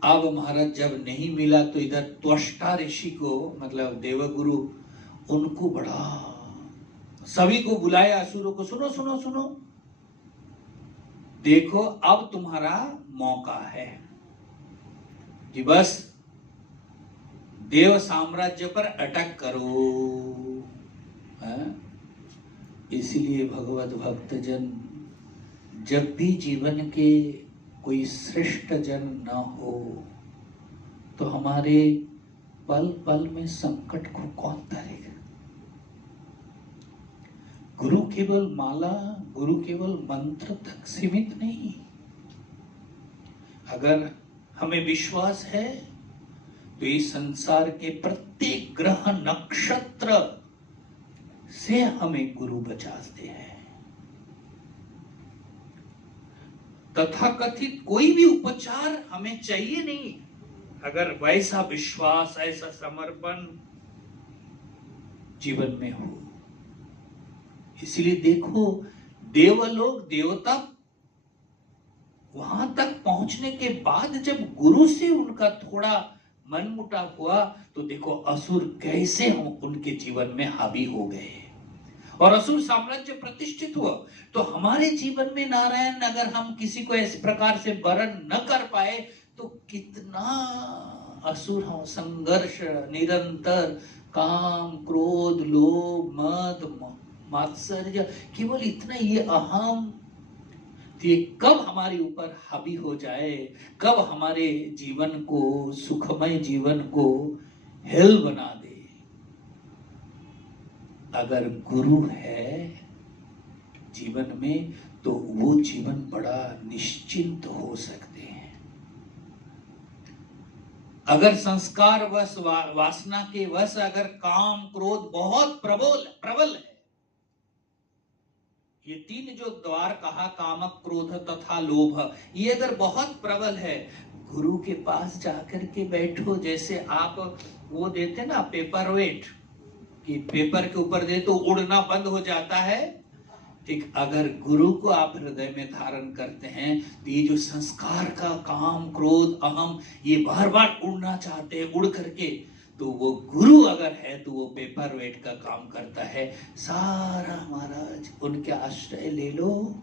अब महाराज जब नहीं मिला तो इधर त्वष्टा ऋषि को, मतलब देवगुरु, उनको बड़ा, सभी को बुलाया, असुरों को, सुनो सुनो सुनो, देखो अब तुम्हारा मौका है कि बस देव साम्राज्य पर अटैक करो। इसीलिए भगवत भक्तजन, जब भी जीवन के कोई श्रेष्ठ जन न हो तो हमारे पल पल में संकट को कौन तारेगा? गुरु केवल माला, गुरु केवल मंत्र तक सीमित नहीं। अगर हमें विश्वास है तो इस संसार के प्रत्येक ग्रह नक्षत्र से हमें गुरु बचाते हैं। तथाकथित कोई भी उपचार हमें चाहिए नहीं, अगर वैसा विश्वास, ऐसा समर्पण जीवन में हो। इसलिए देखो, देवलोक देवता वहां तक पहुंचने के बाद जब गुरु से उनका थोड़ा मनमुटाव हुआ, तो देखो असुर कैसे उनके जीवन में हावी हो गए और असुर साम्राज्य प्रतिष्ठित हुआ। तो हमारे जीवन में नारायण, अगर हम किसी को इस प्रकार से वरण न कर पाए तो कितना असुर हो, संघर्ष निरंतर, काम क्रोध लोभ मद मात्सर्य, केवल इतना, ये अहम, तो ये कब हमारे ऊपर हावी हो जाए, कब हमारे जीवन को, सुखमय जीवन को हेल बना दे। अगर गुरु है जीवन में तो वो जीवन बड़ा निश्चिंत हो सकते हैं। अगर संस्कार वश, वासना के वश अगर काम क्रोध बहुत प्रबल है, ये तीन जो द्वार कहा, काम क्रोध तथा लोभ, ये अगर बहुत प्रबल है, गुरु के पास जाकर के बैठो, जैसे आप वो देते ना पेपर वेट, कि पेपर के ऊपर दे तो उड़ना बंद हो जाता है। ठीक, अगर गुरु को आप हृदय में धारण करते हैं तो ये जो संस्कार का काम क्रोध अहम, ये बार बार उड़ना चाहते हैं, उड़ करके, तो वो गुरु अगर है तो वो पेपर वेट का काम करता है। सारा महाराज उनके आश्रय ले लो।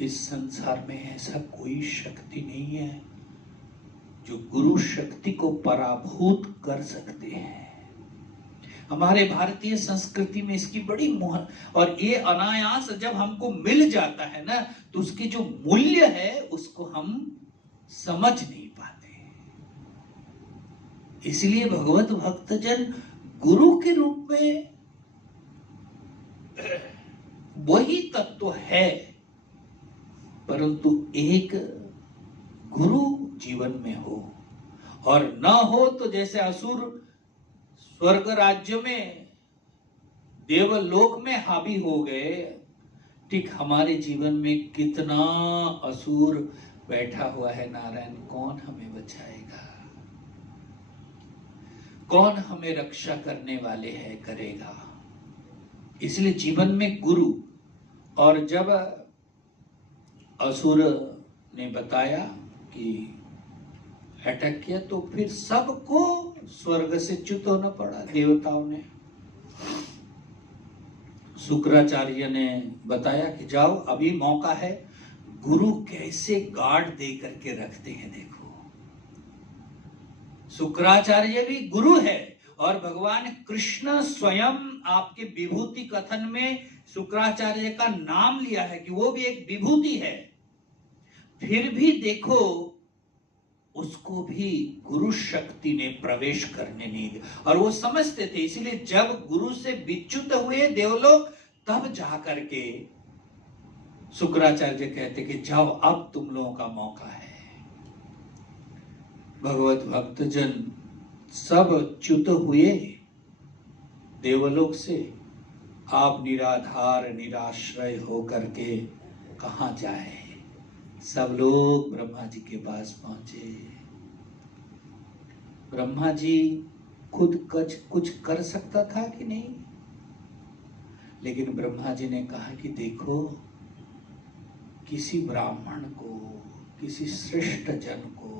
इस संसार में ऐसा कोई शक्ति नहीं है जो गुरु शक्ति को पराभूत कर सकते हैं। हमारे भारतीय संस्कृति में इसकी बड़ी मोहर, और ये अनायास जब हमको मिल जाता है ना, तो उसकी जो मूल्य है उसको हम समझ नहीं पाते। इसलिए भगवत भक्तजन गुरु के रूप में वही तत्व है, परंतु एक गुरु जीवन में हो, और न हो तो जैसे असुर स्वर्ग राज्य में देवलोक में हावी हो गए, ठीक हमारे जीवन में कितना असुर बैठा हुआ है। नारायण, कौन हमें बचाएगा, कौन हमें रक्षा करने वाले है, करेगा। इसलिए जीवन में गुरु, और जब असुर ने बताया कि अटैक किया, तो फिर सबको स्वर्ग से च्युत होना पड़ा। देवताओं ने, शुक्राचार्य ने बताया कि जाओ अभी मौका है। गुरु कैसे गार्ड दे करके रखते हैं देखो। शुक्राचार्य भी गुरु है, और भगवान कृष्ण स्वयं आपके विभूति कथन में शुक्राचार्य का नाम लिया है कि वो भी एक विभूति है। फिर भी देखो उसको भी गुरु शक्ति ने प्रवेश करने नहीं दिया, और वो समझते थे। इसलिए जब गुरु से विच्युत हुए देवलोक, तब जाकर के शुक्राचार्य कहते कि जाओ अब तुम लोगों का मौका है। भगवत भक्तजन सब च्युत हुए देवलोक से, आप निराधार निराश्रय होकर के कहां जाए। सब लोग ब्रह्मा जी के पास पहुंचे। ब्रह्मा जी खुद कुछ कर सकता था कि नहीं, लेकिन ब्रह्मा जी ने कहा कि देखो, किसी ब्राह्मण को, किसी श्रेष्ठ जन को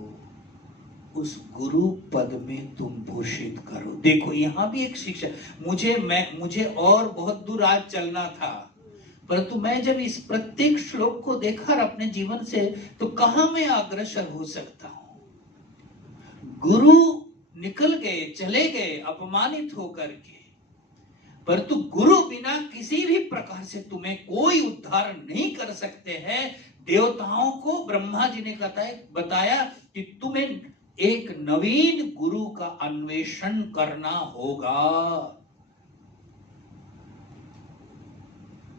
उस गुरु पद में तुम भूषित करो। देखो यहां भी एक शिक्षा, मुझे और बहुत दूर आज चलना था, परंतु मैं जब इस प्रत्येक श्लोक को देखा अपने जीवन से, तो कहां मैं अग्रसर हो सकता हूं। गुरु निकल गए, चले गए अपमानित होकर के, परंतु गुरु बिना किसी भी प्रकार से तुम्हें कोई उद्धार नहीं कर सकते हैं। देवताओं को ब्रह्मा जी ने बताया कि तुम्हें एक नवीन गुरु का अन्वेषण करना होगा।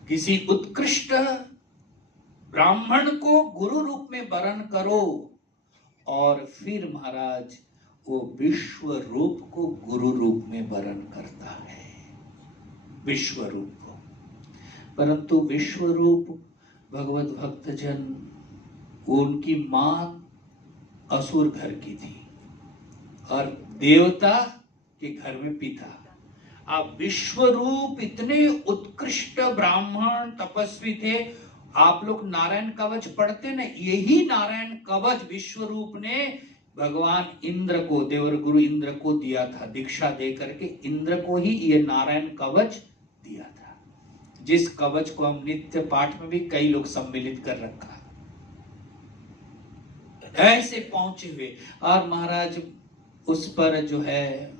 किसी उत्कृष्ट ब्राह्मण को गुरु रूप में वरण करो, और फिर महाराज वो विश्व रूप को गुरु रूप में वरण करता है, विश्व रूप को। परंतु विश्व रूप भगवत भक्तजन, उनकी मां असुर घर की थी और देवता के घर में पिता। आप विश्व रूप इतने उत्कृष्ट ब्राह्मण तपस्वी थे। आप लोग नारायण कवच पढ़ते ना, यही नारायण कवच विश्व रूप ने भगवान इंद्र को, देवर गुरु इंद्र को दिया था। दीक्षा दे करके इंद्र को ही ये नारायण कवच दिया था, जिस कवच को हम नित्य पाठ में भी कई लोग सम्मिलित कर रखा। ऐसे पहुंचे हुए, और महाराज उस पर जो है,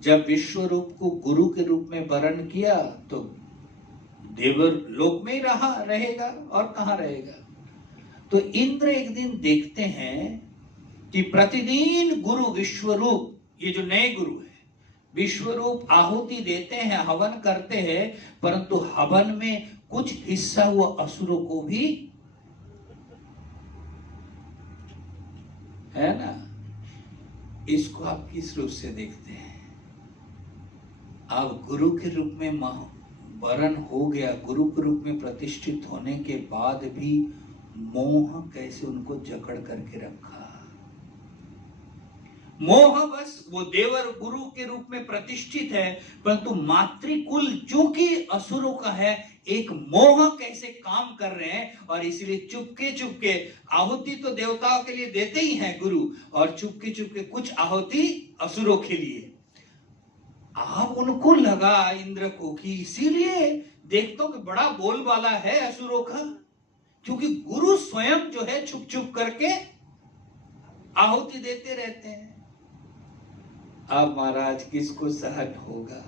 जब विश्व रूप को गुरु के रूप में वरण किया, तो देवर लोक में ही रहेगा, और कहां रहेगा। तो इंद्र एक दिन देखते हैं कि प्रतिदिन गुरु विश्वरूप, ये जो नए गुरु है, विश्वरूप आहुति देते हैं, हवन करते हैं, परंतु हवन में कुछ हिस्सा हुआ असुरों को भी है ना। इसको आप किस रूप से देखते हैं। आप गुरु के रूप में वरण हो गया, गुरु के रूप में प्रतिष्ठित होने के बाद भी मोह कैसे उनको जकड़ करके रखा। मोह बस वो देवर गुरु के रूप में प्रतिष्ठित है, परंतु मातृकुल जो कि असुरों का है, एक मोह कैसे काम कर रहे हैं। और इसलिए चुपके चुपके आहुति तो देवताओं के लिए देते ही हैं गुरु, और चुपके चुपके कुछ आहुति असुरों के लिए। आप उनको लगा इंद्र को कि इसीलिए देखता हूं कि बड़ा बोलबाला है असुरों का, क्योंकि गुरु स्वयं जो है छुप छुप करके आहुति देते रहते हैं। अब महाराज किसको सहन होगा,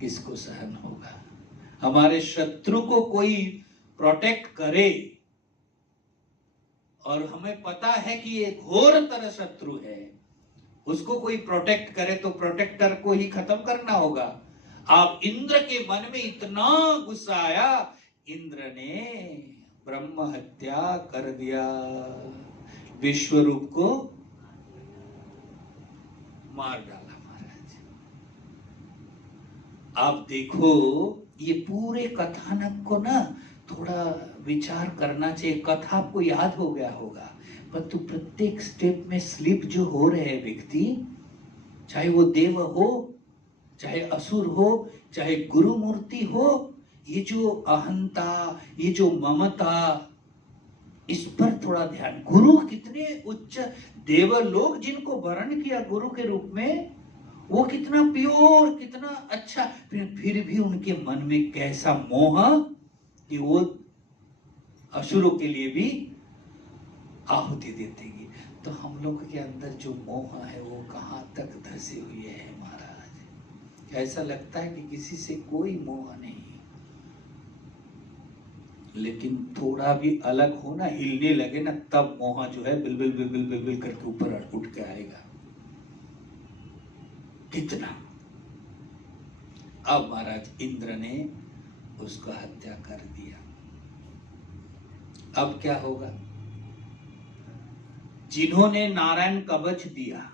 किसको सहन होगा? हमारे शत्रु को कोई प्रोटेक्ट करे और हमें पता है कि ये घोर तरह शत्रु है, उसको कोई प्रोटेक्ट करे तो प्रोटेक्टर को ही खत्म करना होगा। आप इंद्र के मन में इतना गुस्सा आया, इंद्र ने ब्रह्म हत्या कर दिया, विश्वरूप को मार डाला महाराज। आप देखो ये पूरे कथानक को ना थोड़ा विचार करना चाहिए। कथा आपको याद हो गया होगा, परंतु प्रत्येक स्टेप में स्लिप जो हो रहे हैं व्यक्ति, चाहे वो देव हो, चाहे असुर हो, चाहे गुरु मूर्ति हो, ये जो अहंता, ये जो ममता, इस पर थोड़ा ध्यान। गुरु कितने उच्च देवलोक जिनको वर्ण किया गुरु के रूप में, वो कितना प्योर, कितना अच्छा, फिर भी उनके मन में कैसा मोह कि वो असुरों के लिए भी आहुति देते हैं। तो हम लोग के अंदर जो मोह है वो कहां तक धसे हुए है महाराज। ऐसा लगता है कि किसी से कोई मोह नहीं, लेकिन थोड़ा भी अलग हो ना, हिलने लगे ना, तब मोह जो है बिलबिल बिलबिल बिलबिल करके ऊपर उठ के आएगा। कितना। अब महाराज इंद्र ने उसको हत्या कर दिया। अब क्या होगा? जिन्होंने नारायण कवच दिया,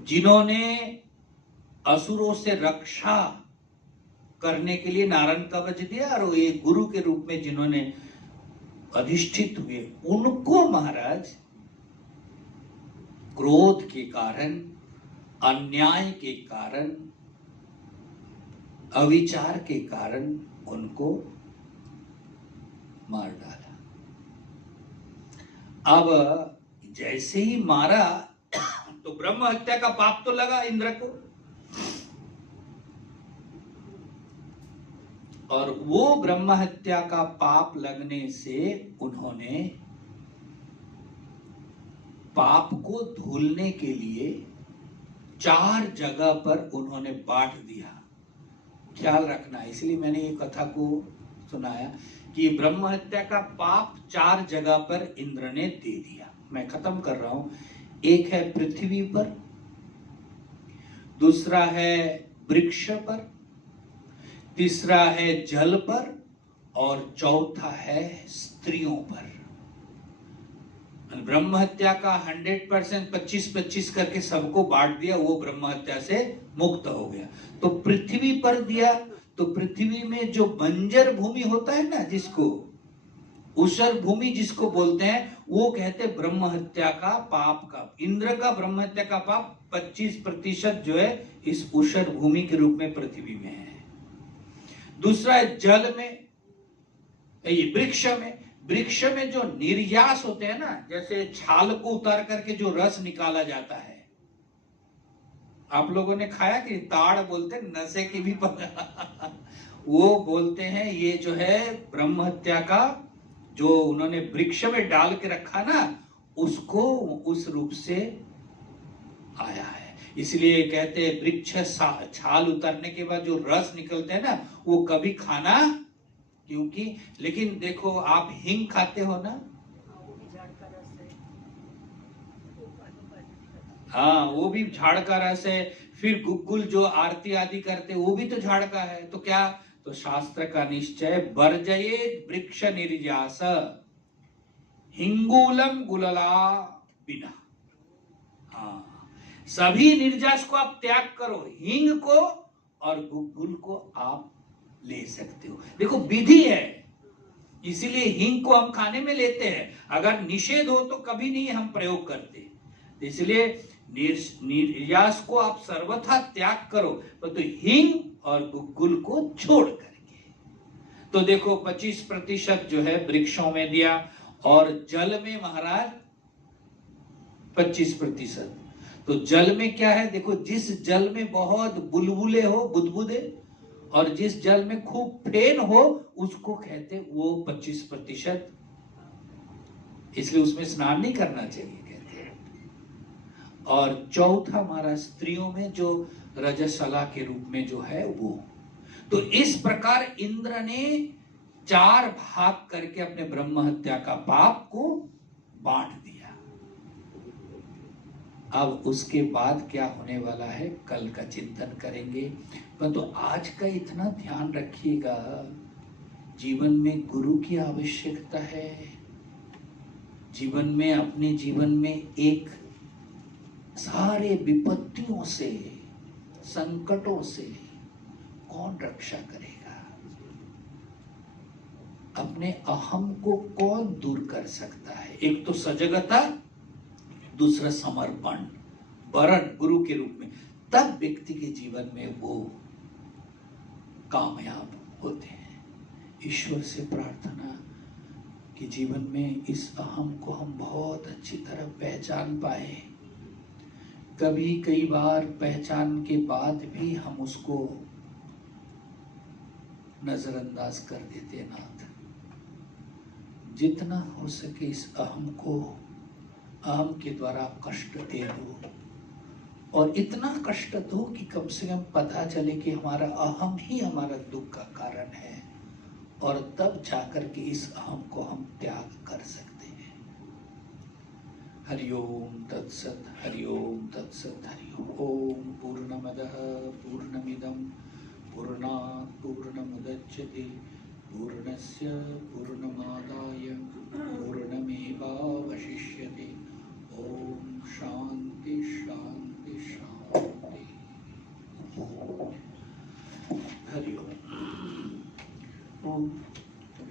जिन्होंने असुरों से रक्षा करने के लिए नारायण कवच दिया, और ये गुरु के रूप में जिन्होंने अधिष्ठित हुए, उनको महाराज क्रोध के कारण, अन्याय के कारण, अविचार के कारण उनको मार डाला। अब जैसे ही मारा तो ब्रह्म हत्या का पाप तो लगा इंद्र को, और वो ब्रह्म हत्या का पाप लगने से उन्होंने पाप को धुलने के लिए 4 जगह पर उन्होंने बांट दिया। ख्याल रखना, इसलिए मैंने ये कथा को सुनाया कि ब्रह्म हत्या का पाप 4 जगह पर इंद्र ने दे दिया। मैं खत्म कर रहा हूं। एक है पृथ्वी पर, दूसरा है वृक्ष पर, तीसरा है जल पर, और चौथा है स्त्रियों पर। ब्रह्म हत्या का 100% 25-25 करके सबको बांट दिया, वो ब्रह्म हत्या से मुक्त हो गया। तो पृथ्वी पर दिया, तो पृथ्वी में जो बंजर भूमि होता है ना, जिसको ऊषर भूमि जिसको बोलते हैं, वो कहते ब्रह्म हत्या का पाप का, इंद्र का ब्रह्म हत्या का पाप 25% जो है इस ऊषर भूमि के रूप में पृथ्वी में है। दूसरा है जल में, ये वृक्ष में जो निर्यास होते हैं ना, जैसे छाल को उतार करके जो रस निकाला जाता है, आप लोगों ने खाया कि ताड़ बोलते हैं, नशे की भी वो बोलते हैं, ये जो है ब्रह्म हत्या का जो उन्होंने वृक्ष में डाल के रखा ना, उसको उस रूप से आया है। इसलिए कहते हैं वृक्ष छाल उतारने के बाद जो रस निकलते हैं ना, वो कभी खाना, क्योंकि लेकिन देखो आप हिंग खाते हो ना, हाँ वो भी झाड़ का रस है। फिर गुग्गुल जो आरती आदि करते वो भी तो झाड़ का है। तो क्या, तो शास्त्र का निश्चय वर्जयेत वृक्ष निर्यास हिंगूलम गुलला बिना। हाँ, सभी निर्यास को आप त्याग करो, हिंग को और गुग्गुल को आप ले सकते हो। देखो विधि है, इसीलिए हिंग को हम खाने में लेते हैं। अगर निषेध हो तो कभी नहीं हम प्रयोग करते, इसलिए निर्यास को आप सर्वथा त्याग करो, तो हिंग और गुग्गुल को छोड़ करके। तो देखो 25% जो है वृक्षों में दिया, और जल में महाराज 25%। तो जल में क्या है, देखो जिस जल में बहुत बुलबुले हो, बुदबुदे, और जिस जल में खूब फेन हो, उसको कहते वो 25%, इसलिए उसमें स्नान नहीं करना चाहिए कहते हैं। और चौथा हमारा स्त्रियों में जो रजस्वला के रूप में जो है वो। तो इस प्रकार इंद्र ने 4 भाग करके अपने ब्रह्म हत्या का पाप को बांट दिया। अब उसके बाद क्या होने वाला है कल का चिंतन करेंगे। परंतु आज का इतना ध्यान रखिएगा, जीवन में गुरु की आवश्यकता है। जीवन में, अपने जीवन में एक सारे विपत्तियों से, संकटों से कौन रक्षा करेगा? अपने अहम को कौन दूर कर सकता है? एक तो सजगता, दूसरा समर्पण, वरण गुरु के रूप में। तब व्यक्ति के जीवन में वो कामयाब होते हैं। ईश्वर से प्रार्थना कि जीवन में इस अहम को हम बहुत अच्छी तरह पहचान पाए। कई बार पहचान के बाद भी हम उसको नजरअंदाज कर देते। नाथ, जितना हो सके इस अहम के द्वारा कष्ट दे दो, और इतना कष्ट दो कि कम से कम पता चले कि हमारा अहम ही हमारा दुख का कारण है, और तब जाकर के इस अहम को हम त्याग कर सकते हैं। हरिओम तत्सत, हरिओम तत्सत, हरिओम। पूर्णमदः पूर्णमिदं पूर्णात् पूर्णमुदच्यते पूर्णस्य पूर्णमादाय पूर्णमेवावशिष्यते। ओम शांति शांति शांति। हरि ओम।